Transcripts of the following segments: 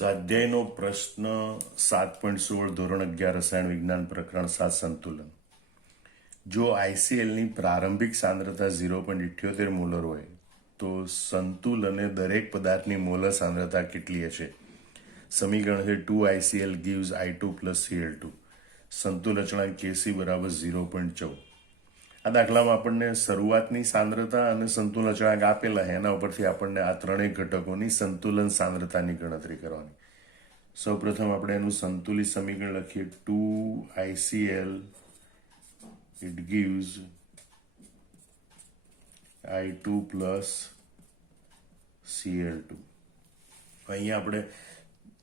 સ્વાધ્યાયનો પ્રશ્ન 7.16 ધોરણ 11 રસાયણ વિજ્ઞાન પ્રકરણ 7 સંતુલન. જો આઈસીએલની પ્રારંભિક સાંદ્રતા 0.78 મોલર હોય તો સંતુલને દરેક પદાર્થની મોલર સાંદ્રતા કેટલી હશે? સમીકરણ છે 2ICl gives I2 plus Cl2. સંતુલન અચળાંક Kc બરાબર 0.14. આ દાખલામાં આપણને શરૂઆતની સાંદ્રતા અને સંતુલન અચળાંક આપેલા છે, એના ઉપરથી આપણને આ ત્રણેય ઘટકોની સંતુલન સાંદ્રતાની ગણતરી કરવાની. સૌપ્રથમ આપણે એનું સંતુલિત સમીકરણ લખીએ. 2ICl it gives I2 plus Cl2. અહીંયા આપણે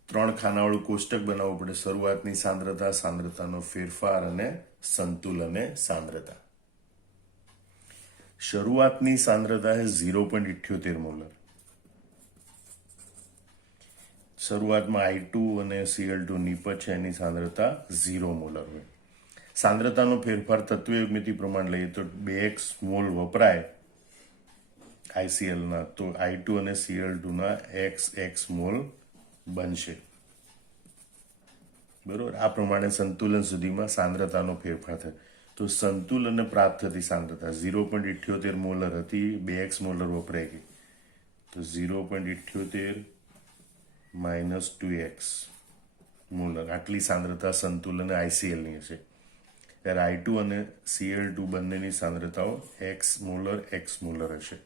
ત્રણ ખાનાવાળું કોષ્ટક બનાવવું પડે. શરૂઆતની સાંદ્રતા, સાંદ્રતાનો ફેરફાર અને સંતુલન સાંદ્રતા. શરૂઆતની સાંદ્રતા છે 0.78 મોલર. શરૂઆતમાં I2 અને Cl2 નીપજ છે, એની સાંદ્રતા 0 મોલર હોય. સાંદ્રતાનો ફેરફાર તત્વયુગ્મિતિ પ્રમાણ લઈએ તો 2x મોલ વપરાય ICL ના, તો I2 અને Cl2 ના x મોલ બનશે. બરોબર. આ પ્રમાણે સંતુલન સુધીમાં સાંદ્રતાનો ફેરફાર થાય. તો સંતુલન પ્રાપ્ત થતી સાંદ્રતા 0.78 મોલર હતી, 2x મોલર વપરાઈ ગઈ, તો 0.78 માઇનસ 2x મોલર, આટલી સાંદ્રતા સંતુલન ICLની હશે. ત્યારે I2 અને Cl2 બંનેની સાંદ્રતાઓ x મોલર હશે.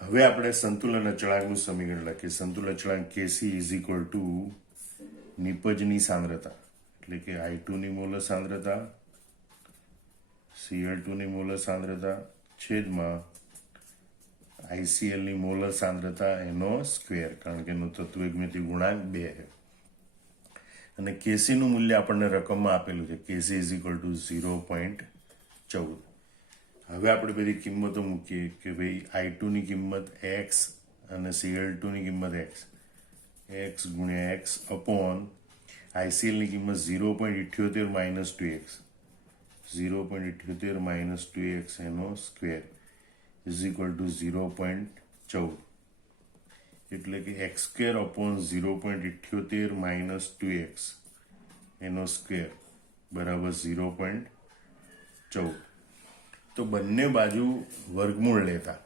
હવે આપણે સંતુલન અચળાંકનું સમીકરણ લખીએ. સંતુલન અચળાંક Kc ઇઝ ઇક્વલ ટુ નિપજની સાંદ્રતા, એટલે કે I2 ની મોલર સાંદ્રતા, Cl2 ની મોલર સાંદ્રતા છેદમાં ICL ની મોલર સાંદ્રતા એનો સ્ક્વેર, કારણ કે એનો તત્વયુગ્મિતિ ગુણાંક 2 છે. અને Kc નું મૂલ્ય આપણને રકમમાં આપેલું છે. Kc is equal two 0.14. હવે આપણે બધી કિંમતો મૂકીએ કે ભાઈ I2 ની કિંમત x અને Cl2 ની કિંમત x ગુણ્યા x અપોન ICL ની કિંમત 0.78 માઇનસ 2x, 0.78 માઇનસ 2x એનો સ્ક્વેર ઇઝ ઇક્વલ ટુ 0.14. એટલે કે x square upon 0.78 minus 2x એનો સ્ક્વેર બરાબર 0.14. તો બંને બાજુ વર્ગમૂળ લેતા,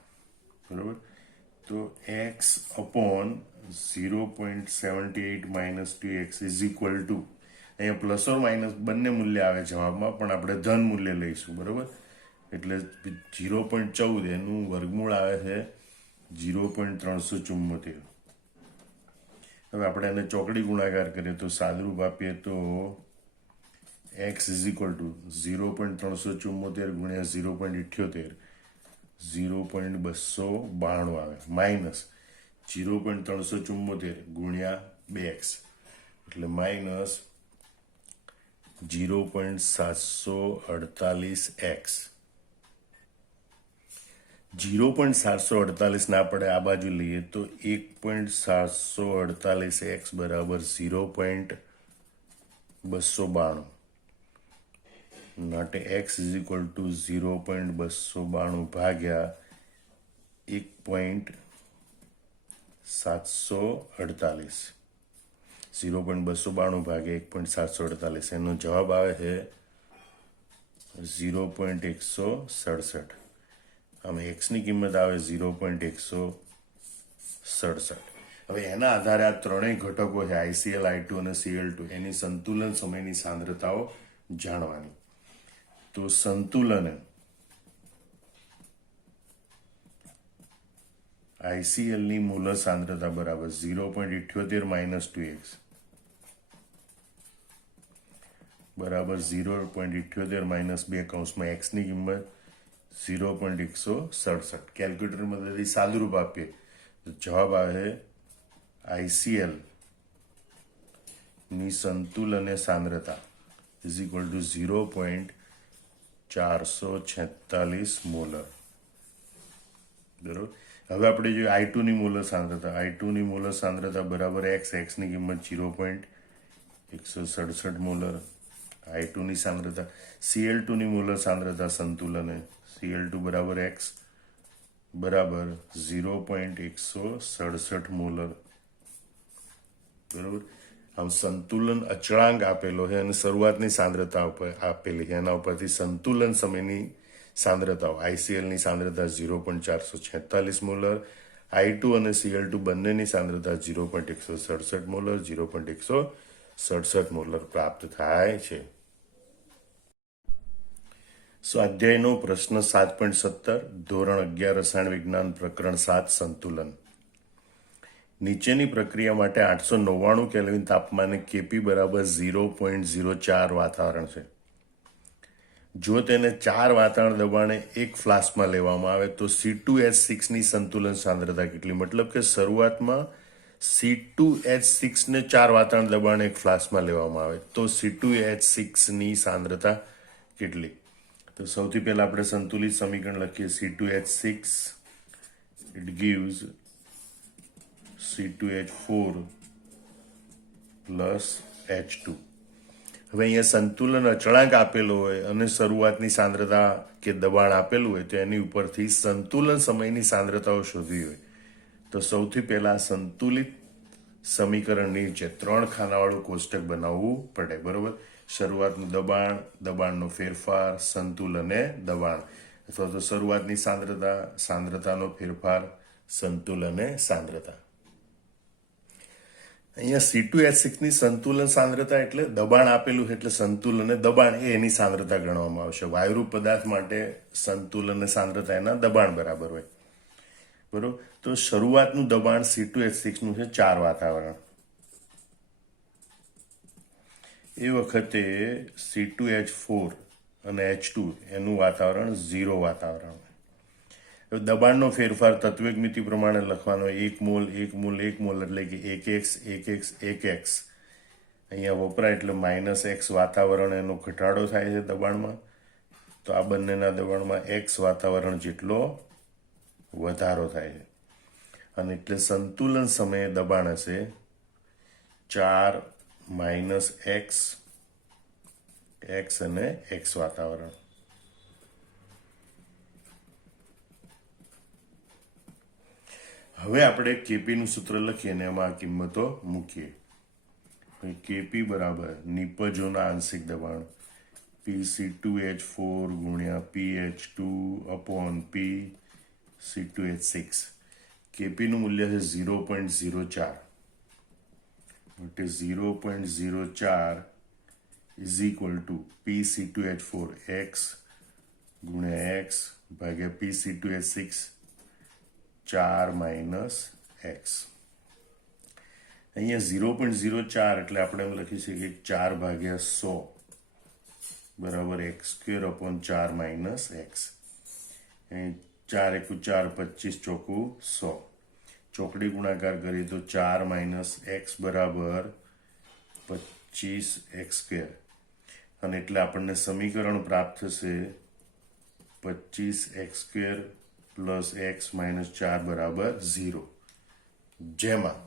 બરાબર, તો x upon 0.78 minus 2x is equal two, અહીંયા પ્લસ ઓર માઇનસ બંને મૂલ્ય આવે જવાબમાં, પણ આપણે ધન મૂલ્ય લઈશું, બરાબર. એટલે 0.14 એનું વર્ગમૂળ આવે છે 0.374. હવે આપણે એને ચોકડી ગુણાકાર કરીએ તો સાદુરૂપ આપીએ તો x ઇઝ ઇક્વલ ટુ 0.374 ગુણ્યા 0.78 0.292 આવે, માઇનસ 0.374 ગુણ્યા 2x એટલે માઇનસ 0.748x. 0.748 ના આપણે આ બાજુ લઈએ તો 1.748x બરાબર 0.292. માટે x ઇઝ ઇક્વલ ટુ 0.292 ભાગ્યા 1.748. 0.292 ભાગ્યા 1.748 એનો જવાબ આવે છે 0.167. આમાં x ની કિંમત આવે 0.167. હવે એના આધારે આ ત્રણેય ઘટકો છે ICL, I2 અને Cl2, એની સંતુલન સમયની સાંદ્રતાઓ જાણવાની. તો સંતુલન ICL ની મોલર સાંદ્રતા બરાબર 0.78 માઇનસ 2x બરાબર 0.78 માઇનસ 2 કૌંસમાં x ની કિંમત 0.167. કેલ્ક્યુલેટર મદદથી સાદુરૂપ આપીએ તો જવાબ આવે ICL ની સંતુલન સાંદ્રતા ઇઝ ઇક્વલ ટુ 0.446 મોલર. બરોબર. હવે આપણે જો I2 ની મોલર સાંદ્રતા, I2 ની મોલર સાંદ્રતા બરાબર x ની કિંમત 0.167 મોલર. I2 ની સાંદ્રતા, Cl2 ની મોલર સાંદ્રતા સંતુલન Cl2 બરાબર x બરાબર 0.167 મોલર. બરોબર. આમ સંતુલન અચળાંક આપેલો છે અને શરૂઆતની સાંદ્રતા આપેલી છે, એના ઉપરથી સંતુલન સમયની સાંદ્રતાઓ, આઈસીએલની સાંદ્રતા 0.446 મોલર, I2 અને Cl2 બંનેની સાંદ્રતા 0.167 મોલર, 0.167 મોલર પ્રાપ્ત થાય છે. સ્વાધ્યાયનો પ્રશ્ન 7.17, ધોરણ 11 રસાયણ વિજ્ઞાન પ્રકરણ 7 સંતુલન. નીચેની પ્રક્રિયા માટે 899 કેલ્વિન તાપમાને કેપી બરાબર 0.04 વાતાવરણ છે. જો તેને 4 વાતાવરણ દબાણે એક ફ્લાસ્કમાં લેવામાં આવે તો C2H6 ની સંતુલન સાંદ્રતા કેટલી? મતલબ કે શરૂઆતમાં C2H6 ને 4 વાતાવરણ દબાણે એક ફ્લાસ્કમાં લેવામાં આવે તો C2H6 ની સાંદ્રતા કેટલી? તો સૌથી પહેલા આપણે સંતુલિત સમીકરણ લખીએ. C2H6 it gives C2H4 plus H2. હવે અહીંયા સંતુલન અચળાંક આપેલો હોય અને શરૂઆતની સાંદ્રતા કે દબાણ આપેલું હોય તો એની ઉપરથી સંતુલન સમયની સાંદ્રતાઓ શોધવી હોય તો સૌથી પહેલા સંતુલિત સમીકરણ નીચે 3 ખાનાવાળું કોષ્ટક બનાવવું પડે. બરોબર. શરૂઆતનું દબાણ, દબાણનો ફેરફાર, સંતુલને દબાણ, અથવા તો શરૂઆતની સાંદ્રતા, સાંદ્રતાનો ફેરફાર, સંતુલને સાંદ્રતા. અહીંયા C2H6 ની સંતુલન સાંદ્રતા એટલે દબાણ આપેલું એટલે સંતુલન દબાણ એ એની સાંદ્રતા ગણવામાં આવશે. વાયુરૂપ પદાર્થ માટે સંતુલન સાંદ્રતા એના દબાણ બરાબર હોય. બરોબર. તો શરૂઆતનું દબાણ C2H6 નું છે 4 વાતાવરણ. એ વખતે C2H4 અને H2 એનું વાતાવરણ 0 વાતાવરણ. દબાણનો ફેરફાર તત્વિક મિતિ પ્રમાણે લખવાનો 1 મોલ 1 મોલ 1 મોલ એટલે કે 1x 1x 1x અહીંયા વપરાય એટલે -x વાતાવરણ એનો ઘટાડો થાય છે દબાણમાં. તો આ બંનેના દબાણમાં x વાતાવરણ જેટલો વધારો થાય છે અને એટલે સંતુલન સમયે દબાણ હશે 4 -x x અને x વાતાવરણ. હવે આપણે કેપીનું સૂત્ર લખીએ અને એમાં આ કિંમતો મૂકીએ. કેપી બરાબર નિપજોના આંશિક દબાણ PC2H4 ગુણ્યા PH2 અપોન PC2H6. કેપીનું મૂલ્ય છે 0.04. એટલે 0.04 is equal to PC2H4 x ગુણ્યા x ભાગ્યા PC2H6 4 - x. અહીંયા 0.04 એટલે આપણે એમ લખી શકીએ 4 ભાગ્યા 100 બરાબર x² અપોન 4 - x. 4 × 4 25 ચોકું 100. ચોકડી ગુણાકાર કરીએ તો 4 - x બરાબર 25x². અને એટલે આપણને સમીકરણ પ્રાપ્ત થશે 25x² પ્લસ x - 4 બરાબર 0. જેમાં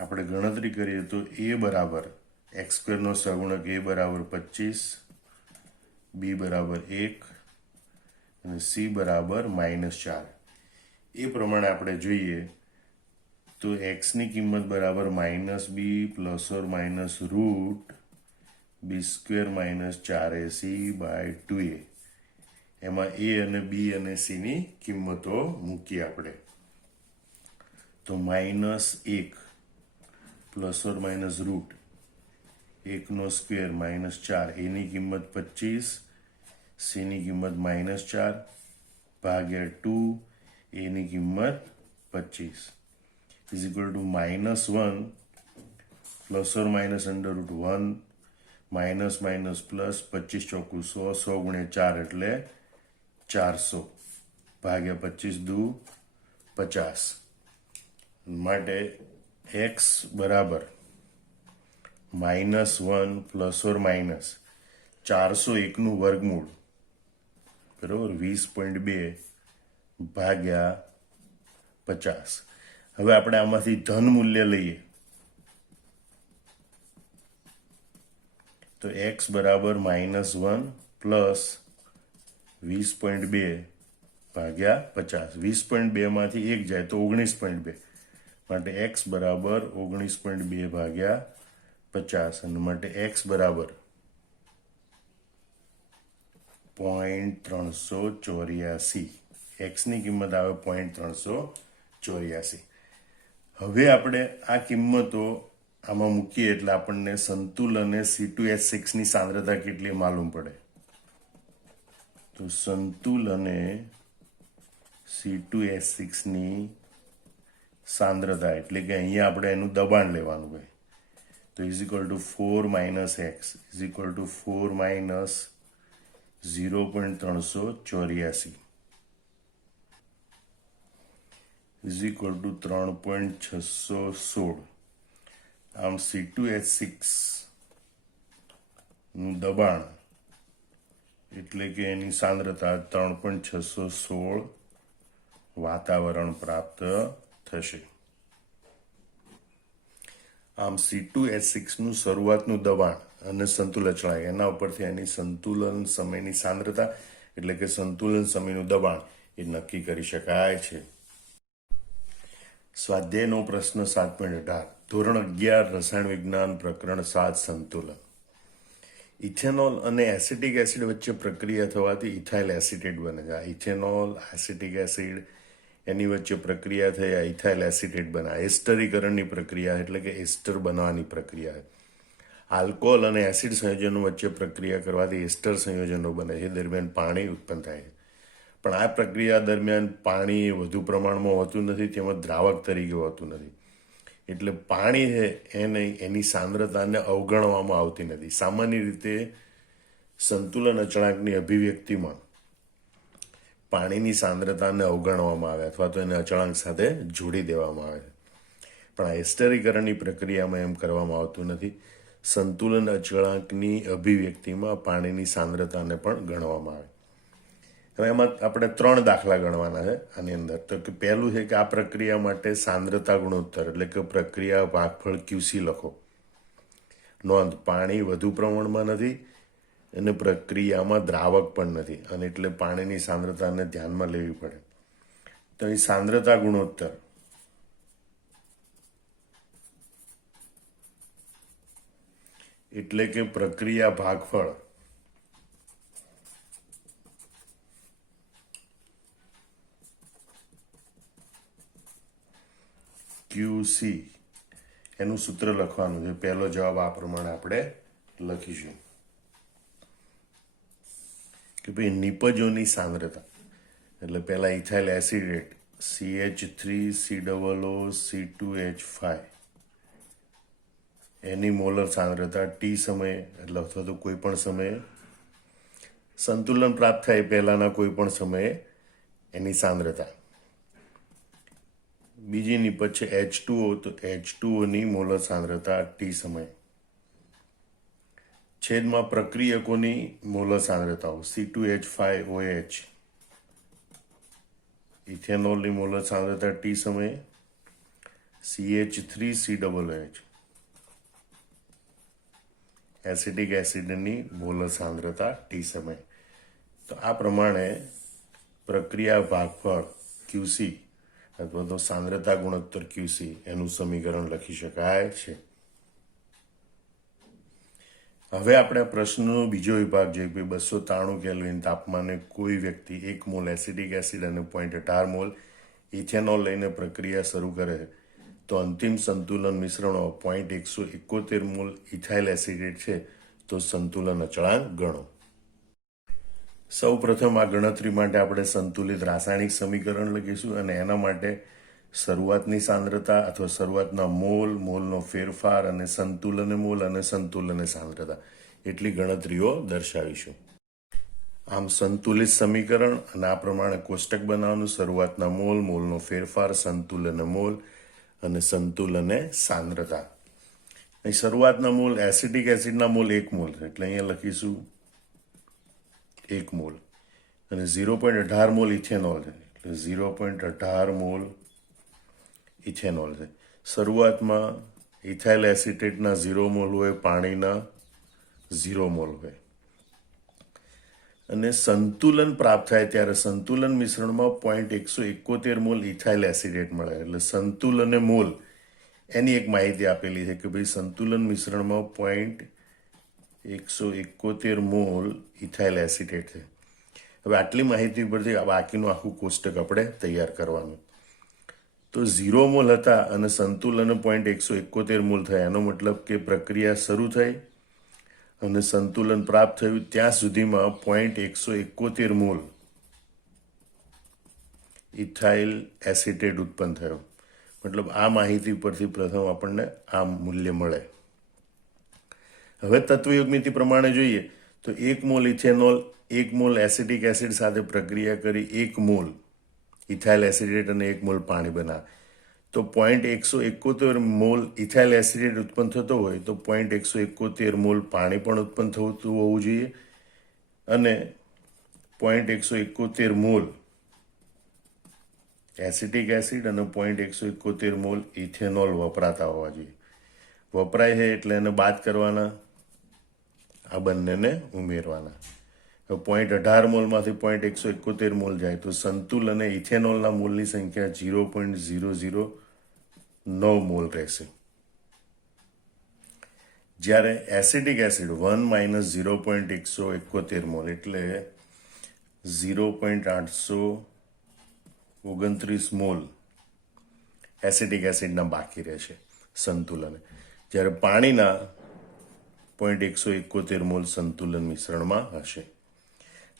આપણે ગણતરી કરીએ તો a બરાબર x² નો સહગુણક a બરાબર 25, b બરાબર 1 અને c બરાબર -4. એ પ્રમાણે આપણે જોઈએ તો x ની કિંમત બરાબર -b plus or minus route b² - 4ac/2a. એમાં a અને b અને c ની કિંમતો મૂકીએ આપણે તો -1 પ્લસ ઓર માઇનસ રૂટ 1² -4 એની કિંમત 25, c ની કિંમત -4 ભાગ્યા 2 એની કિંમત 25 is equal two -1 plus or minus √1 minus minus plus 25 ચોકું 100, 100 ગુણ્યા 4 એટલે 400 ભાગ્યા 25 દુ 50. માટે x બરાબર -1 પ્લસ ઓર માઇનસ 401 નું વર્ગમૂળ બરાબર 20.2 ભાગ્યા 50. હવે આપણે આમાંથી ધન મૂલ્ય લઈએ તો x બરાબર -1 પ્લસ 20.2 ભાગ્યા 50. 20.2 માંથી 1 જાય તો 19.2 માટે x બરાબર 19.2 ભાગ્યા 50 અને માટે x બરાબર 0.384. એક્સની કિંમત આવે 0.384. હવે આપણે આ કિંમતો આમાં મૂકીએ એટલે આપણને સંતુલને C2H6 ની સાંદ્રતા કેટલી માલુમ પડે. તો સંતુલને C2H6 ની સાંદ્રતા એટલે કે અહીંયા આપણે એનું દબાણ લેવાનું હોય. તો is equal two 4 minus x is equal two 4 minus 0.384 is equal two 3.616. આમ C2H6 નું દબાણ એટલે કે એની સાંદ્રતા 3.616 વાતાવરણ પ્રાપ્ત થશે. આમ C2H6 નું શરૂઆતનું દબાણ અને સંતુલન અચળાંક એના ઉપરથી એની સંતુલન સમયની સાંદ્રતા એટલે કે સંતુલન સમયનું દબાણ એ નક્કી કરી શકાય છે. સ્વાધ્યાયનો પ્રશ્ન 7.18 ધોરણ 11 રસાયણ વિજ્ઞાન પ્રકરણ 7 સંતુલન. ઇથેનોલ અને એસિટિક એસિડ વચ્ચે પ્રક્રિયા થવાથી ઇથાઇલ એસિટેટ બને છે. આ ઇથેનોલ એસિટિક એસિડ એની વચ્ચે પ્રક્રિયા થઈ આ ઇથાઇલ એસિટેટ બને. એસ્ટરીકરણની પ્રક્રિયા એટલે કે એસ્ટર બનાવવાની પ્રક્રિયા. આલ્કોહોલ અને એસિડ સંયોજનો વચ્ચે પ્રક્રિયા કરવાથી એસ્ટર સંયોજનો બને છે. દરમિયાન પાણી ઉત્પન્ન થાય છે. પણ આ પ્રક્રિયા દરમિયાન પાણી વધુ પ્રમાણમાં હોતું નથી, તેમાં દ્રાવક તરીકે હોતું નથી. એટલે પાણી છે એને એની સાંદ્રતાને અવગણવામાં આવતી નથી. સામાન્ય રીતે સંતુલન અચળાંકની અભિવ્યક્તિમાં પાણીની સાંદ્રતાને અવગણવામાં આવે અથવા તો એને અચળાંક સાથે જોડી દેવામાં આવે છે. પણ આ એસ્ટરીકરણની પ્રક્રિયામાં એમ કરવામાં આવતું નથી. સંતુલન અચળાંકની અભિવ્યક્તિમાં પાણીની સાંદ્રતાને પણ ગણવામાં આવે. હવે એમાં આપણે 3 દાખલા ગણવાના છે આની અંદર. તો કે પહેલું છે કે આ પ્રક્રિયા માટે સાંદ્રતા ગુણોત્તર એટલે કે પ્રક્રિયા ભાગફળ QC લખો. નોંધ, પાણી વધુ પ્રમાણમાં નથી અને પ્રક્રિયામાં દ્રાવક પણ નથી અને એટલે પાણીની સાંદ્રતાને ધ્યાનમાં લેવી પડે. તો અહીં સાંદ્રતા ગુણોત્તર એટલે કે પ્રક્રિયા ભાગફળ QC એનું સૂત્ર લખવાનું છે. પહેલો જવાબ આ પ્રમાણે આપણે લખીશું કે ભાઈ નિપજોની સાંદ્રતા એટલે પહેલા ઇથાઇલ એસિડેટ CH3COO C2H5 એની મોલર સાંદ્રતા T સમયે એટલે અથવા તો કોઈ પણ સમયે સંતુલન પ્રાપ્ત થાય પહેલાના કોઈ પણ સમયે એની સાંદ્રતા. બીજી નિપજ છે H2O તો H2Oની મોલર સાંદ્રતા T સમયે. છેદમાં પ્રક્રિયકોની મોલર સાંદ્રતાઓ C2H5OH ઇથેનોલની મોલર સાંદ્રતા T સમયે, CH3COOH એસિટિક એસિડની મોલર સાંદ્રતા T સમયે. તો આ પ્રમાણે પ્રક્રિયા ભાગફળ QC અથવા તો સાંદ્રતા ગુણોત્તર QC એનું સમીકરણ લખી શકાય છે. હવે આપણે પ્રશ્નનો બીજો વિભાગ જોઈએ. 293 કેલ્વિન તાપમાને કોઈ વ્યક્તિ 1 મોલ એસિટિક એસિડ અને 0.18 મોલ ઇથેનોલ લઈને પ્રક્રિયા શરૂ કરે તો અંતિમ સંતુલન મિશ્રણો 0.171 મોલ ઇથાઇલ એસિટેટ છે તો સંતુલન અચળાંક ગણો. સૌ પ્રથમ આ ગણતરી માટે આપણે સંતુલિત રાસાયણિક સમીકરણ લખીશું અને એના માટે શરૂઆતની સાંદ્રતા અથવા શરૂઆતના મોલ, મોલનો ફેરફાર અને સંતુલન મોલ અને સંતુલન સાંદ્રતા એટલી ગણતરીઓ દર્શાવીશું. આમ સંતુલિત સમીકરણ અને આ પ્રમાણે કોષ્ટક બનાવવાનું. શરૂઆતના મોલ, મોલનો ફેરફાર, સંતુલન મોલ અને સંતુલન સાંદ્રતા. અહીં શરૂઆતના મોલ એસિટિક એસિડના મોલ 1 મોલ છે એટલે અહીંયા લખીશું 1 મોલ અને 0.18 મોલ ઇથેનોલ છે એટલે 0.18 મોલ ઇથેનોલ છે. શરૂઆતમાં ઇથાઇલ એસિટેટના 0 મોલ હોય, પાણીના 0 મોલ હોય અને સંતુલન પ્રાપ્ત થાય ત્યારે સંતુલન મિશ્રણમાં 0.171 મોલ ઇથાઇલ એસિડેટ મળે. એટલે સંતુલન અને મોલ એની એક માહિતી આપેલી છે કે ભાઈ સંતુલન મિશ્રણમાં 0.171 મોલ ઇથાઇલ એસિડેટ છે. હવે આટલી માહિતી પરથી બાકીનું આખું કોષ્ટક આપણે તૈયાર કરવાનું. તો 0 મોલ હતા અને સંતુલન 0.171 મોલ થયા. એનો મતલબ કે પ્રક્રિયા શરૂ થઈ અને સંતુલન પ્રાપ્ત થયું ત્યાં સુધીમાં 0.171 મોલ ઇથાઇલ એસિટેટ ઉત્પન્ન થયો. મતલબ આ માહિતી પરથી પ્રથમ આપણને આ મૂલ્ય મળે. હવે તત્વયોગનીતિ પ્રમાણે જોઈએ તો 1 mall ethanol 1 mall acetic acid સાથે પ્રક્રિયા કરી 1 મોલ ઇથાઇલ એસિડેટ અને 1 મોલ પાણી બનાવે. તો 0.171 મોલ ઇથાઇલ એસિડેટ ઉત્પન્ન થતો હોય તો 0.171 મોલ પાણી પણ ઉત્પન્ન થતું હોવું જોઈએ અને 0.171 મોલ એસિટિક એસિડ અને 0.171 મોલ ઇથેનોલ વપરાતા હોવા જોઈએ. વપરાય છે એટલે એને બાદ કરવાના, આ બંનેને ઉમેરવાના. 0.18 મોલમાંથી 0.171 મોલ જાય તો સંતુલ અને ઇથેનોલના મોલની સંખ્યા 0.009 મોલ રહેશે. જ્યારે એસિટિક એસિડ 1 માઇનસ 0.171 મોલ એટલે 0.829 મોલ એસિટિક એસિડના બાકી રહેશે સંતુલન. જ્યારે પાણીના 0.171 મોલ સંતુલન મિશ્રણમાં હશે.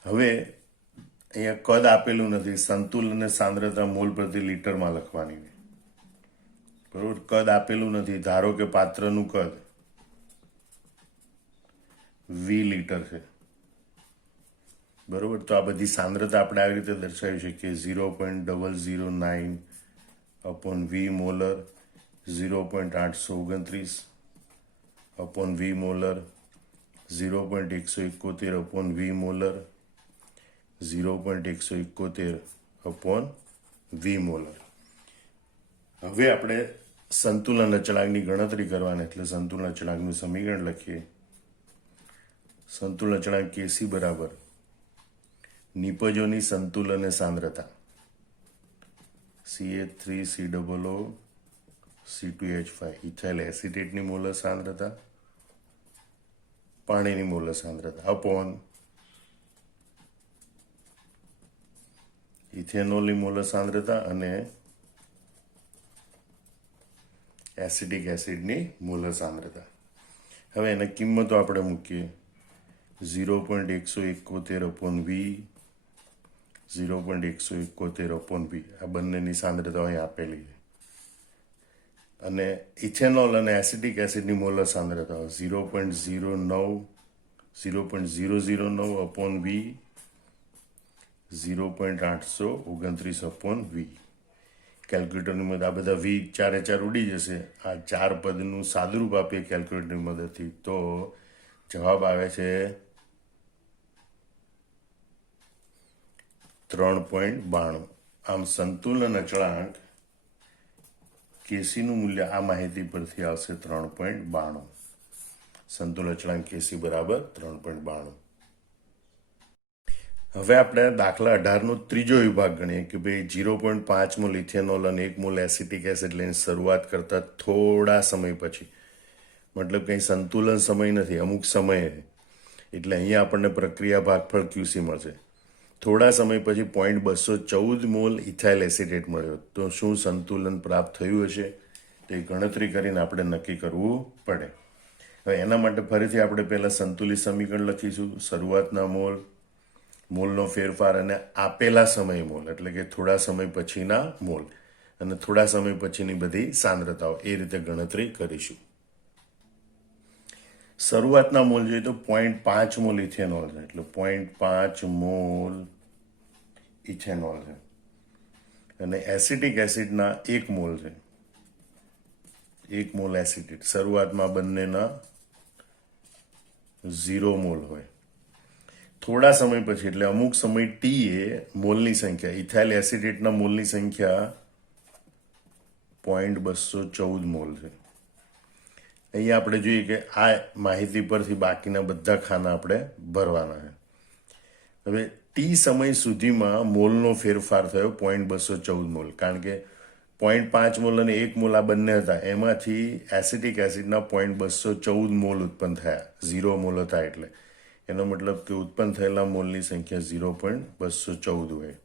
હવે અહીંયા કદ આપેલું નથી, સંતુલન સાંદ્રતા મોલ પ્રતિ લીટરમાં લખવાની. બરોબર, કદ આપેલું નથી. ધારો કે પાત્રનું કદ 20 લીટર છે. બરોબર, તો આ બધી સાંદ્રતા આપણે આવી રીતે દર્શાવી શકીએ. 0.009 અપોન વી મોલર, 0.829 અપોન વી મોલર, 0.171 અપોન વી મોલર, 0.171 અપોન વી મોલર. હવે આપણે સંતુલન અચળાંકની ગણતરી કરવાની, એટલે સંતુલન અચળાંકનું સમીકરણ લખીએ. સંતુલન અચળાંક Kc બરાબર નિપજોની સંતુલન સાંદ્રતા CH3COO C2H5 ઇથાઇલ એસિટેટની મોલર સાંદ્રતા, પાણીની મોલર સાંદ્રતા અપોન ઇથેનોલની મોલર સાંદ્રતા અને એસિટિક એસિડની મોલર સાંદ્રતા. હવે એને કિંમતો આપણે મૂકીએ. 0.171 અપોન વી, 0.171 અપોન વી, આ બંનેની સાંદ્રતા અહીં આપેલી છે. અને ઇથેનોલ અને એસિટિક એસિડની મોલર સાંદ્રતા 0.009 અપોન વી, 0.829 અપોન વી. કેલ્ક્યુલેટરની મદદ આ બધા વી 4 4 ઉડી જશે. આ 4 પદનું સાદુરૂપ આપીએ કેલ્ક્યુલેટરની મદદથી તો જવાબ આવે છે 3.92. આમ સંતુલન અચળાંક કેસીનું મૂલ્ય આ માહિતી પરથી આવશે 3.92. સંતુલન અચળાંક કેસી બરાબર 3.92. હવે આપણે દાખલા 18નો ત્રીજો વિભાગ ગણીએ કે ભાઈ 0.5 મોલ ઇથેનોલ અને 1 મોલ એસિટિક એસિડ લઈને શરૂઆત કરતા થોડા સમય પછી, મતલબ કંઈ સંતુલન સમય નથી, અમુક સમયે, એટલે અહીંયા આપણને પ્રક્રિયા ભાગફળ QC મળશે. થોડા સમય પછી 0.214 મોલ ઇથાઇલ એસિટેટ મળ્યો. તો શું સંતુલન પ્રાપ્ત થયું હશે? તે ગણતરી કરીને આપણે નક્કી કરવું પડે. હવે એના માટે ફરીથી આપણે પહેલાં સંતુલિત સમીકરણ લખીશું. શરૂઆતના મોલ, મોલનો ફેરફાર અને આપેલા સમય મોલ, એટલે કે થોડા સમય પછીના મોલ અને થોડા સમય પછીની બધી સાંદ્રતાઓ, એ રીતે ગણતરી કરીશું. શરૂઆતના મોલ જોઈએ તો 0.5 મોલ ઇથેનોલ છે, એટલે 0.5 મોલ ઇથેનોલ છે. અને એસિટિક એસિડના 1 મોલ છે, 1 મોલ એસિટેટ. શરૂઆતમાં બંનેના 0 મોલ હોય. થોડા સમય પછી એટલે અમુક સમય t એ મોલની સંખ્યા, ઇથાઇલ એસિટેટના મોલની સંખ્યા 0.214 મોલ છે. અહીંયા આપણે જોઈએ કે આ માહિતી પરથી બાકીના બધા ખાના આપણે ભરવાના છે. હવે ટી સમય સુધીમાં મોલનો ફેરફાર થયો 0.214 મોલ, કારણ કે 0.5 મોલ અને 1 મોલ આ બંને હતા, એમાંથી એસિટિક એસિડના 0.214 મોલ ઉત્પન્ન થયા. 0 મોલ હતા એટલે એનો મતલબ કે ઉત્પન્ન થયેલા મોલની સંખ્યા 0.214 હોય.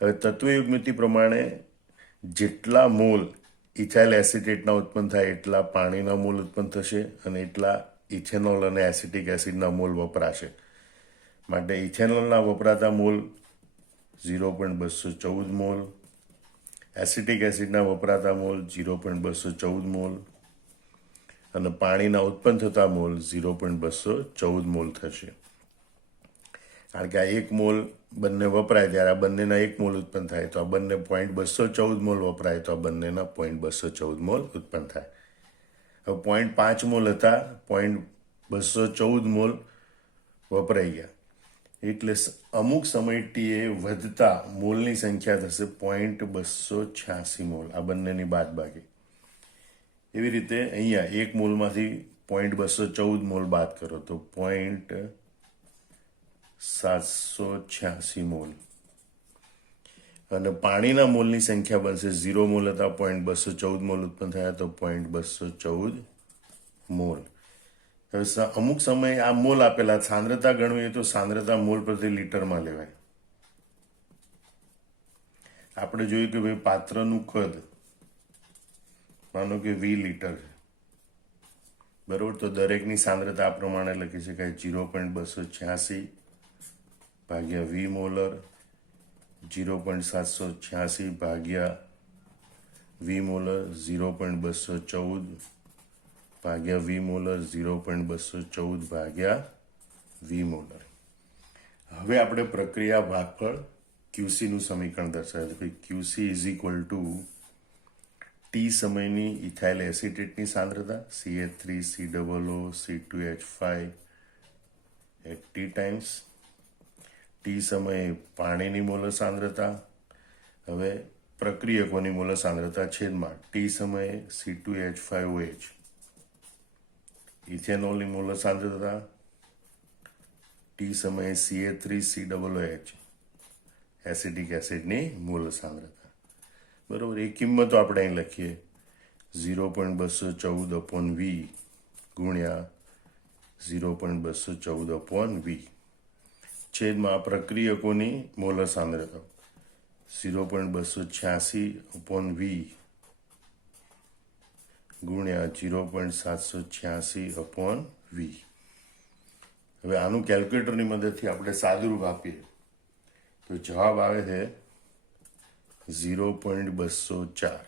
હવે તત્વયુગ્મિતિ પ્રમાણે જેટલા મોલ ઇથાઇલ એસિટેટના ઉત્પન્ન થાય એટલા પાણીના મોલ ઉત્પન્ન થશે અને એટલા ઇથેનોલ અને એસિટિક એસિડના મોલ વપરાશે. માટે ઇથેનોલના વપરાતા મોલ 0.214 મોલ, એસિટિક એસિડના વપરાતા મોલ 0.214 મોલ અને પાણીના ઉત્પન્ન થતા મોલ 0.214 મોલ થશે. કારણ કે આ 1 મોલ બંને વપરાય ત્યારે આ બંનેના 1 મોલ ઉત્પન્ન થાય, તો આ બંને 0.214 મોલ વપરાય તો આ બંનેના 0.214 મોલ ઉત્પન્ન થાય. હવે 0.5 મોલ હતા, 0.214 મોલ વપરાઈ ગયા, એટલે અમુક સમય ટીએ વધતા મોલની સંખ્યા થશે 0.286 મોલ, આ બંનેની બાદબાકી. એવી રીતે અહીંયા 1 મોલમાંથી 0.214 મોલ બાદ કરો તો 0.786 મોલ, અને પાણીના મોલની સંખ્યા બનશે 0 મોલ હતા, 0.214 મોલ ઉત્પન્ન થયા તો 0.214 મોલ. હવે અમુક સમયે આ મોલ આપેલા, સાંદ્રતા ગણવી તો સાંદ્રતા મોલ પ્રતિ લીટરમાં લેવાય. આપણે જોયું કે ભાઈ પાત્રનું કદ માનો કે 20 લીટર છે, બરોબર, તો દરેકની સાંદ્રતા આ પ્રમાણે લખી શકાય: 0.286 ભાગ્યા 20 મોલર, 0.786 ભાગ્યા 20 મોલર, 0.214 ભાગ્યા 20 મોલર, 0.214 ભાગ્યા 20 મોલર. હવે આપણે પ્રક્રિયા ભાગફળ QC નું સમીકરણ દર્શાવે છે. QC is equal two T સમયની ઇથાઇલ એસિટેટની સાંદ્રતા CH3COO C2H5 at T times, T સમયે પાણીની મોલર સાંદ્રતા, હવે પ્રક્રિયકોની મોલર સાંદ્રતા છેદમાં ટી સમયે C2H5OH ઇથેનોલની મોલર સાંદ્રતા, ટી સમયે CH3COOH એસિટિક એસિડની મોલર સાંદ્રતા. બરોબર, એ કિંમતો આપણે અહીં લખીએ: 0.214/V ગુણ્યા 0.214/V છેદમાં પ્રક્રિયકોની મોલર સાંદ્રતા 0.286/V ગુણ્યા 0.786/V. હવે આનું કેલ્ક્યુલેટરની મદદથી આપણે સાદુરૂપ આપીએ તો જવાબ આવે છે 0.204.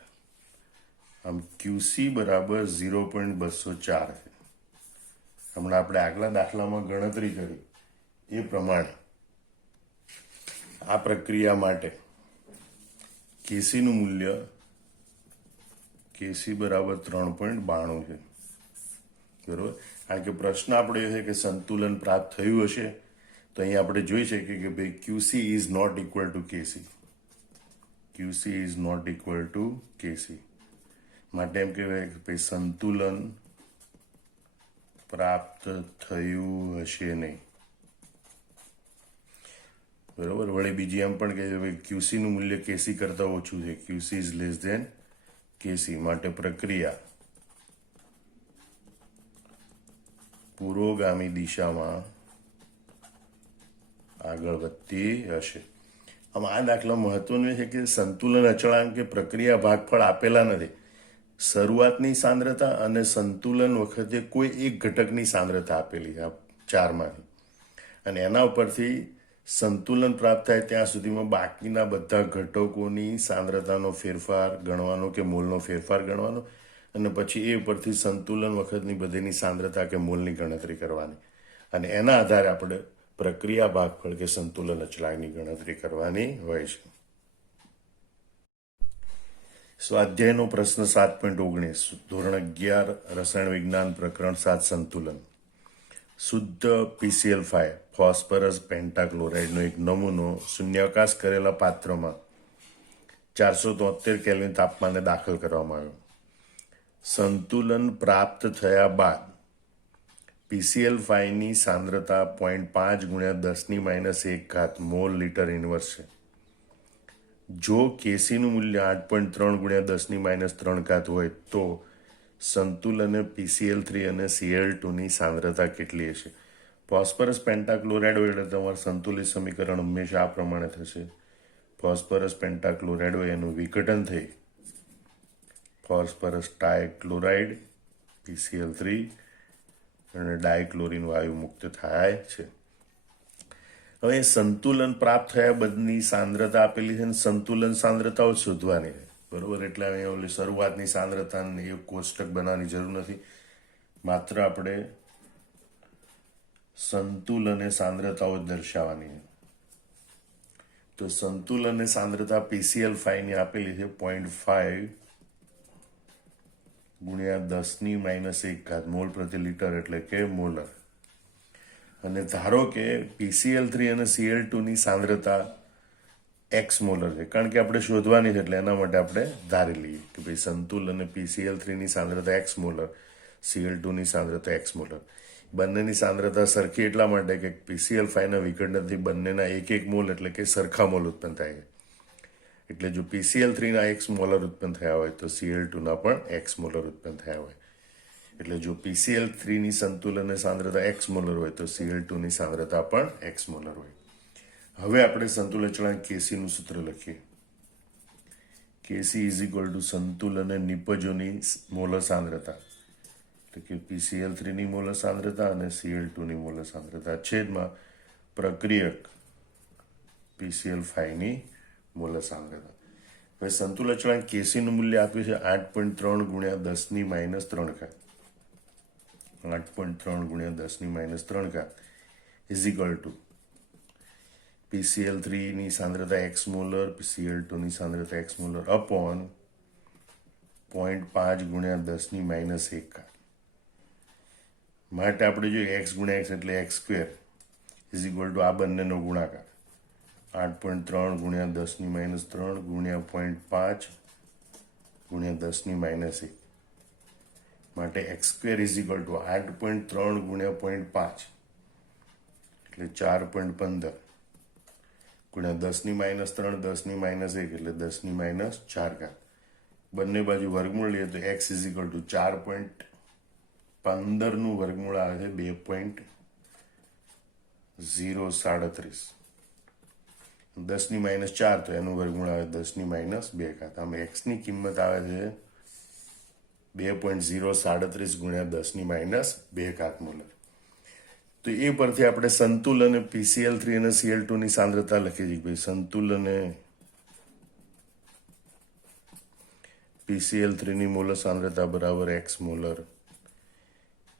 આમ QC બરાબર 0.204 છે. હમણાં આપણે આગલા દાખલામાં ગણતરી કરી એ પ્રમાણે આ પ્રક્રિયા માટે KCનું મૂલ્ય KC બરાબર 3.92 છે. બરોબર, કારણ કે પ્રશ્ન આપણે એ છે કે સંતુલન પ્રાપ્ત થયું હશે, તો અહીં આપણે જોઈ શકીએ કે ભાઈ QC is not equal to KC. QC is not equal to KC માટે એમ કહેવાય કે ભાઈ સંતુલન પ્રાપ્ત થયું હશે નહીં. બરોબર, વળી બીજી એમ પણ કહે છે ભાઈ QC નું મૂલ્ય KC કરતા ઓછું છે, QC is less than KC, માટે પ્રક્રિયા પુરોગામી દિશામાં આગળ વધતી હશે. આમ આ દાખલા મહત્વનું છે કે સંતુલન અચળાંક કે પ્રક્રિયા ભાગફળ આપેલા નથી, શરૂઆતની સાંદ્રતા અને સંતુલન વખતે કોઈ એક ઘટકની સાંદ્રતા આપેલી છે આ ચારમાંથી, અને એના ઉપરથી સંતુલન પ્રાપ્ત થાય ત્યાં સુધીમાં બાકીના બધા ઘટકોની સાંદ્રતાનો ફેરફાર ગણવાનો કે મોલનો ફેરફાર ગણવાનો, અને પછી એ ઉપરથી સંતુલન વખતની બધીની સાંદ્રતા કે મોલની ગણતરી કરવાની, અને એના આધારે આપણે પ્રક્રિયા ભાગફળ કે સંતુલન અચળાંકની ગણતરી કરવાની હોય છે. સ્વાધ્યાયનો પ્રશ્ન 7.19 ધોરણ 11 રસાયણ વિજ્ઞાન પ્રકરણ 7 સંતુલન. શુદ્ધ PCl5 ફોસ્ફરસ પેન્ટાક્લોરાઇડનો એક નમૂનો શૂન્યાવકાશ કરેલા પાત્રમાં 473 કેલ્વિન તાપમાને દાખલ કરવામાં આવ્યો. સંતુલન પ્રાપ્ત થયા બાદ PCl5ની સાંદ્રતા 0.5 ગુણ્યા 10⁻1 મોલ લીટર ઇન્વર્સ છે. જો કેસીનું મૂલ્ય 8.3 ગુણ્યા 10⁻3 હોય તો સંતુલન PCl3 અને Cl2ની સાંદ્રતા કેટલી હશે? ફોસ્ફરસ પેન્ટાક્લોરાઇડ હોય એટલે તમારું સંતુલિત સમીકરણ હંમેશા આ પ્રમાણે થશે. ફોસ્ફરસ પેન્ટાક્લોરાઇડ હોય એનું વિઘટન થઈ ફોસ્ફરસ ટાઇક્લોરાઇડ PCl3 અને ડાયક્લોરિન વાયુ મુક્ત થાય છે. હવે સંતુલન પ્રાપ્ત થયા બદની સાંદ્રતા આપેલી છે ને સંતુલન સાંદ્રતાઓ શોધવાની છે, બરોબર. એટલે હવે ઓલી શરૂઆતની સાંદ્રતાને એ કોષ્ટક બનાવવાની જરૂર નથી, માત્ર આપણે સંતુલન સાંદ્રતાઓ દર્શાવવાની છે. તો સંતુલન સાંદ્રતા PCl5ની આપેલી છે 0.5 ગુણ્યા 10⁻1 મોલ પ્રતિ લીટર એટલે કે મોલર. અને ધારો કે PCl3 અને Cl2ની સાંદ્રતા x મોલર છે, કારણ કે આપણે શોધવાની છે એટલે એના માટે આપણે ધારી લઈએ કે ભાઈ સંતુલન PCl3ની સાંદ્રતા x મોલર, Cl2ની સાંદ્રતા x મોલર. બંનેની સાંદ્રતા સરખી એટલા માટે કે PCl5ના વિઘટનથી બંનેના 1 મોલ એટલે કે સરખા મોલ ઉત્પન્ન થાય છે. એટલે જો PCl3ના x મોલર ઉત્પન્ન થયા હોય તો Cl2ના પણ x મોલર ઉત્પન્ન થયા હોય. એટલે જો PCl3ની સંતુલન સાંદ્રતા x મોલર હોય તો Cl2ની સાંદ્રતા પણ x મોલર હોય. હવે આપણે સંતુલન અચળાંક Kcનું સૂત્ર લખીએ. Kc = સંતુલન નિપજોની મોલર સાંદ્રતા, એટલે કે PCl3ની મોલર સાંદ્રતા અને Cl2ની મોલર સાંદ્રતા છેદમાં પ્રક્રિયક PCl5ની મોલર સાંદ્રતા. હવે સંતુલન અચળાંક Kcનું મૂલ્ય આપ્યું છે 8.3 ગુણ્યા 10⁻3 8.3 ગુણ્યા 10⁻3 = PCl3ની સાંદ્રતા x મોલર, Cl2ની સાંદ્રતા x મોલર અપોન 0.5 ગુણ્યા 10⁻1. માટે આપણે જોઈએ x ગુણ્યા x એટલે x² આ બંનેનો ગુણાકાર 8.3 ગુણ્યા 10⁻3 ગુણ્યા 0.5 ગુણ્યા 10⁻1. માટે x² = 8.3 ગુણ્યા 0.5 એટલે 4.15 ગુણ્યા 10⁻3 10⁻1 એટલે 10⁻4. બંને બાજુ વર્ગમૂળ લઈએ તો x = 4.15નું વર્ગમૂળ આવે છે 2.037. 10⁻4 તો એનું વર્ગમૂળ આવે 10⁻2. આમ x ની કિંમત આવે છે 2.037 ગુણ્યા 10⁻2 મોલર. તો એ પરથી આપણે સંતુલન PCl3 અને Cl2ની સાંદ્રતા લખી દઈએ. ભાઈ સંતુલન PCl3ની મોલર સાંદ્રતા બરાબર x મોલર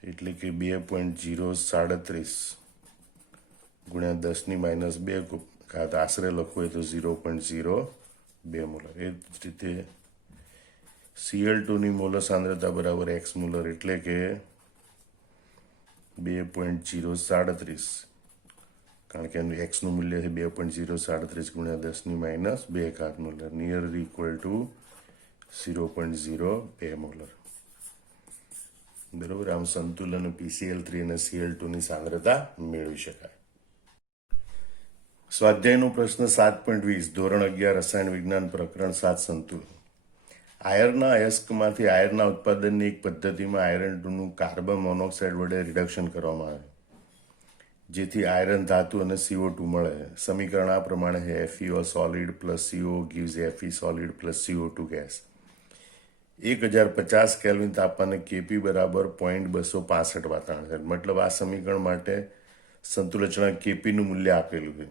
એટલે કે 2.037 ગુણ્યા 10⁻2 આશરે લખવું હોય તો 0.02 મોલર. એ જ રીતે Cl2ની મોલર સાંદ્રતા બરાબર x મોલર એટલે કે 2.037, કારણ કે એનું x નું મૂલ્ય છે 2.037 ગુણ્યા 10⁻2 molar nearly equal to 0.02 molar. બરોબર. આમ સંતુલન PCl3 અને Cl2ની સાંદ્રતા મેળવી શકાય. સ્વાધ્યાયનો પ્રશ્ન 7.20 ધોરણ 11 રસાયણ વિજ્ઞાન પ્રકરણ 7 સંતુલન. આયર્નના અયસ્કમાંથી આયર્નના ઉત્પાદનની એક પદ્ધતિમાં આયર્ન 2નું કાર્બન મોનોક્સાઇડ વડે રિડક્શન કરવામાં આવે જેથી આયર્ન ધાતુ અને CO2 મળે. સમીકરણ આ પ્રમાણે છે: FeO solid plus CO gives Fe solid plus CO2 gas. 1050 kelvin તાપમાને Kp બરાબર 0.265 વાતાવરણ છે. મતલબ આ સમીકરણ માટે સંતુલન અચળાંક Kpનું મૂલ્ય આપેલું છે.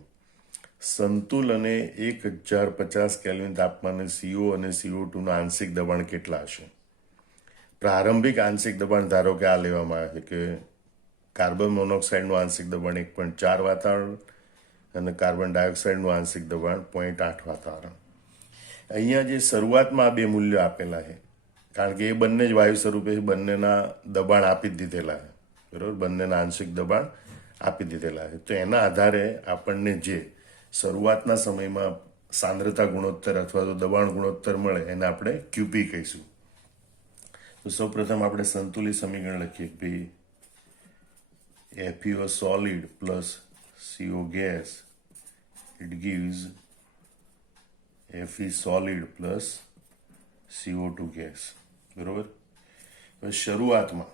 સંતુલને 1050 કેલ્વિન તાપમાને CO અને CO2નું આંશિક દબાણ કેટલા હશે? પ્રારંભિક આંશિક દબાણ ધારો કે આ લેવામાં આવે છે કે કાર્બન મોનોક્સાઇડનું આંશિક દબાણ 1.4 વાતાવરણ અને કાર્બન ડાયોક્સાઇડનું આંશિક દબાણ 0.8 વાતાવરણ. અહીંયા જે શરૂઆતમાં આ બે મૂલ્યો આપેલા છે, કારણ કે એ બંને જ વાયુ સ્વરૂપે બંનેના દબાણ આપી જ દીધેલા છે, બરાબર, બંનેના આંશિક દબાણ આપી દીધેલા છે. તો એના આધારે આપણને જે શરૂઆતના સમયમાં સાંદ્રતા ગુણોત્તર અથવા તો દબાણ ગુણોત્તર મળે એને આપણે QP કહીશું. તો સૌપ્રથમ આપણે સંતુલિત સમીકરણ લખીએ. ભાઈ FeO solid plus CO gas, it gives Fe solid plus CO2 gas. બરોબર. હવે શરૂઆતમાં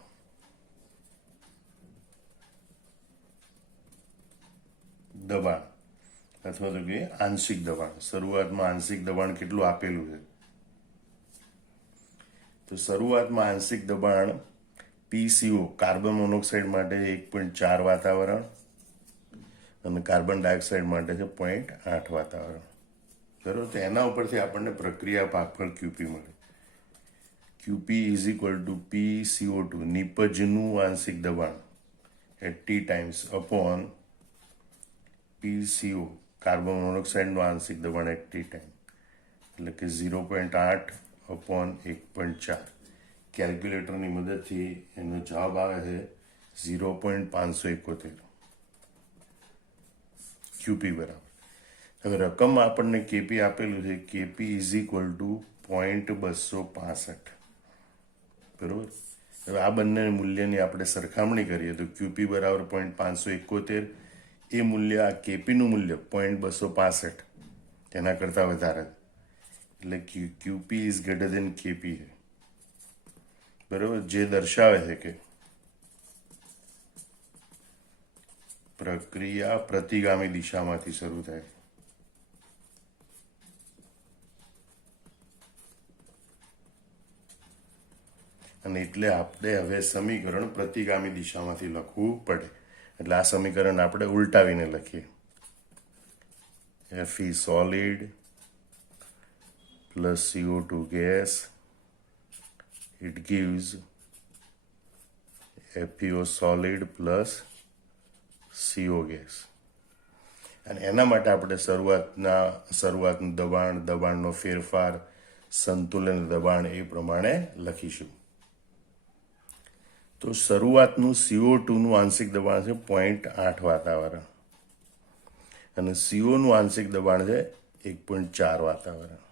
દબાણ અથવા તો કે આંશિક દબાણ, શરૂઆતમાં આંશિક દબાણ કેટલું આપેલું છે? તો શરૂઆતમાં આંશિક દબાણ PCO કાર્બન મોનોક્સાઇડ માટે 1.4 વાતાવરણ અને કાર્બન ડાયોક્સાઇડ માટે છે 0.8 વાતાવરણ. બરોબર. તો એના ઉપરથી આપણને પ્રક્રિયા ભાગફળ QP મળે. QP is equal to PCO2 નિપજનું આંશિક દબાણ at T times upon PCO carbon મોનોક્સાઇડનું આંશિક દબાણ એટ T ટાઈમ, એટલે કે 0.8 અપોન 1.4. કેલ્ક્યુલેટરની મદદથી એનો જવાબ આવે છે 0.571 QP બરાબર. હવે રકમ આપણને KP આપેલું છે, KP ઇઝ ઇક્વલ ટુ 0.265. બરોબર. હવે આ બંને મૂલ્યની આપણે સરખામણી કરીએ તો QP બરાબર 0.571, એ મૂલ્ય આ KPનું મૂલ્ય 0.265 તેના કરતાં વધારે, એટલે QP is greater than KP છે. બરોબર. જે દર્શાવે છે કે પ્રક્રિયા પ્રતિગામી દિશામાંથી શરૂ થાય. અને એટલે આપણે હવે સમીકરણ પ્રતિગામી દિશામાંથી લખવું પડે. એટલે આ સમીકરણ આપણે ઉલટાવીને લખીએ. Fe solid plus CO2 gas, it gives FeO solid plus CO gas. અને એના માટે આપણે શરૂઆતનું દબાણ, દબાણનો ફેરફાર, સંતુલન દબાણ એ પ્રમાણે લખીશું. તો શરૂઆતનું CO2નું આંશિક દબાણ છે 0.8 વાતાવરણ અને CO નું આંશિક દબાણ છે 1.4 વાતાવરણ.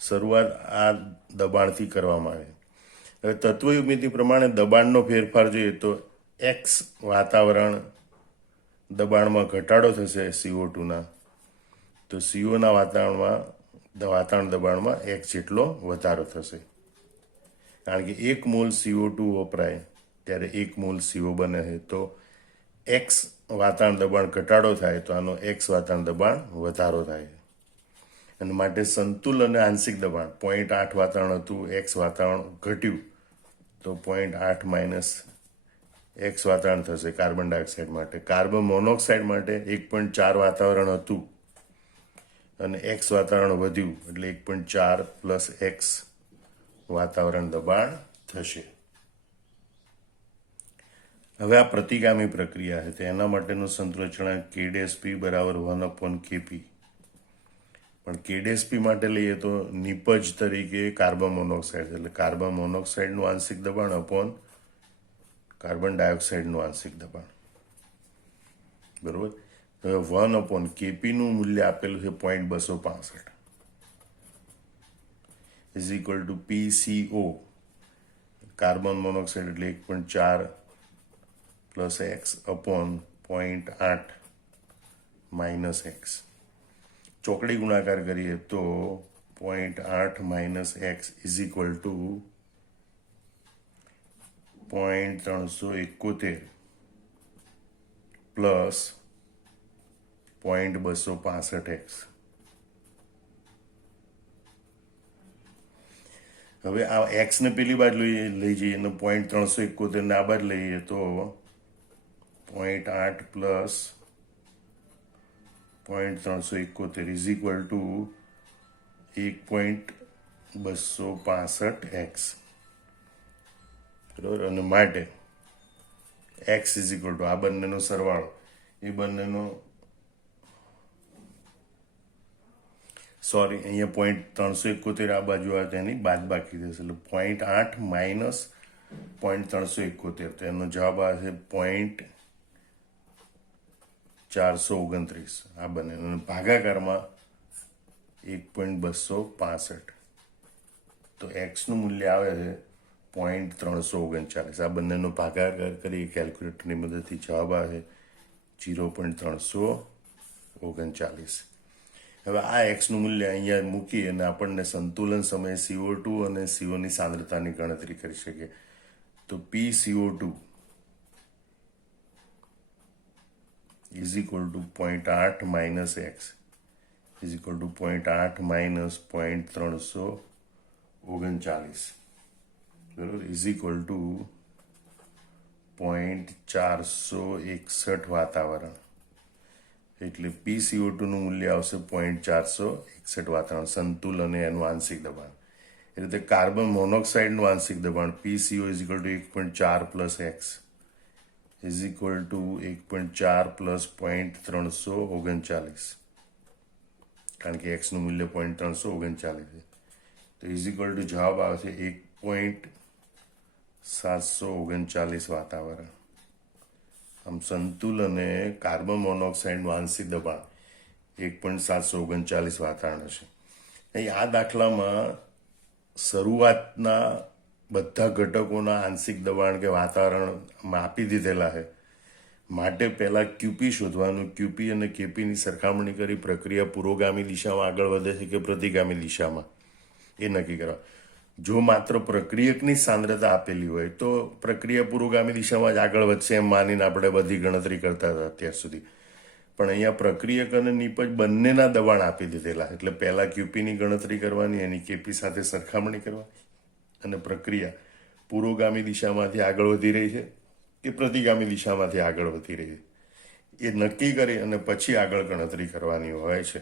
શરૂઆત આ દબાણથી કરવામાં આવે. હવે તત્વયુગ્મિતિ પ્રમાણે દબાણનો ફેરફાર જોઈએ તો X વાતાવરણ દબાણમાં ઘટાડો થશે CO2ના, તો CO ના વાતાવરણ દબાણમાં X જેટલો વધારો થશે. કારણ કે 1 મોલ CO2 વપરાય ત્યારે 1 મોલ CO બને છે. તો X વાતાવરણ દબાણ ઘટાડો થાય તો આનો X વાતાવરણ દબાણ વધારો થાય. અને માટે સંતુલન અને આંશિક દબાણ 0.8 વાતાવરણ હતું, X વાતાવરણ ઘટ્યું તો 0.8 માઇનસ X વાતાવરણ થશે કાર્બન ડાયોક્સાઇડ માટે. કાર્બન મોનોક્સાઇડ માટે 1.4 વાતાવરણ હતું અને X વાતાવરણ વધ્યું એટલે 1.4 પ્લસ X વાતાવરણ દબાણ થશે. હવે આ પ્રતિગામી પ્રક્રિયા છે, એના માટેનું સંતૃચનાંક K'(P) બરાબર 1/KP. પણ K'(P) માટે લઈએ તો નિપજ તરીકે કાર્બન મોનોક્સાઇડ, એટલે કાર્બન મોનોક્સાઇડનું આંશિક દબાણ અપોન કાર્બન ડાયોક્સાઇડનું આંશિક દબાણ. બરોબર. હવે 1/KPનું મૂલ્ય આપેલું છે 0.265 is equal two PCO carbon monoxide એટલે 1.4 plus X upon 0.8 minus X. ચોકડી ગુણાકાર કરીએ તો 0.8 minus X is equal two 0.371 plus 0.265X. હવે આ X ને પેલી બાજુ લઈ જઈએ અને 0.371 ને આ બાજુ લઈએ તો 0.8 plus 0.371 is equal two 1.265X. બરાબર. અને માટે X ઇઝ ઇક્વલ ટુ આ બંનેનો સરવાળો, એ બંનેનો અહીંયા 0.371 આ બાજુ આવે તેની બાદ બાકી થશે, એટલે 0.8 માઇનસ 0.371, તો એનો જવાબ આવે છે 0.429. આ બંને ભાગાકારમાં 1.265. તો X નું મૂલ્ય આવે છે 0.339. આ બંનેનો ભાગાકાર કરી કેલ્ક્યુલેટરની મદદથી જવાબ આવે 0.339. હવે આ એક્સનું મૂલ્ય અહીંયા મૂકી અને આપણને સંતુલન સમયે CO2 અને CO ની સાંદ્રતાની ગણતરી કરી શકીએ. તો PCO2 is equal to 0.8 minus x is equal to 0.8 minus 0.339 બરાબર is equal to 0.461 વાતાવરણ. એટલે PCO2 નું મૂલ્ય આવશે 0.461 વાતાવરણ, સંતુલન એનું આંશિક દબાણ. એ રીતે કાર્બન મોનોક્સાઇડનું આંશિક દબાણ PCO is equal to 1.4 plus x is equal to 1.4 plus 0.339, કારણ કે x નું મૂલ્ય 0.339 છે. તો ઇઝ ઇક્વલ ટુ જવાબ આવશે 1.739 વાતાવરણ. આમ સંતુલને કાર્બન મોનોક્સાઇડનું આંશિક દબાણ 1.739 વાતાવરણ હશે. અહીં આ દાખલામાં શરૂઆતના બધા ઘટકોના આંશિક દબાણ કે વાતાવરણમાં આપી દીધેલા છે, માટે પહેલાં QP શોધવાનું. QP અને KPની સરખામણી કરી પ્રક્રિયા પુરોગામી દિશામાં આગળ વધે છે કે પ્રતિગામી દિશામાં એ નક્કી કરવા. જો માત્ર પ્રક્રિયકની સાંદ્રતા આપેલી હોય તો પ્રક્રિયા પુરોગામી દિશામાં જ આગળ વધશે એમ માનીને આપણે બધી ગણતરી કરતા હતા અત્યાર સુધી. પણ અહીંયા પ્રક્રિયક અને નિપજ બંનેના દબાણ આપી દીધેલા, એટલે પહેલાં QPની ગણતરી કરવાની, એની KP સાથે સરખામણી કરવાની, અને પ્રક્રિયા પુરોગામી દિશામાંથી આગળ વધી રહી છે કે પ્રતિગામી દિશામાંથી આગળ વધી રહી છે એ નક્કી કરી અને પછી આગળ ગણતરી કરવાની હોય છે.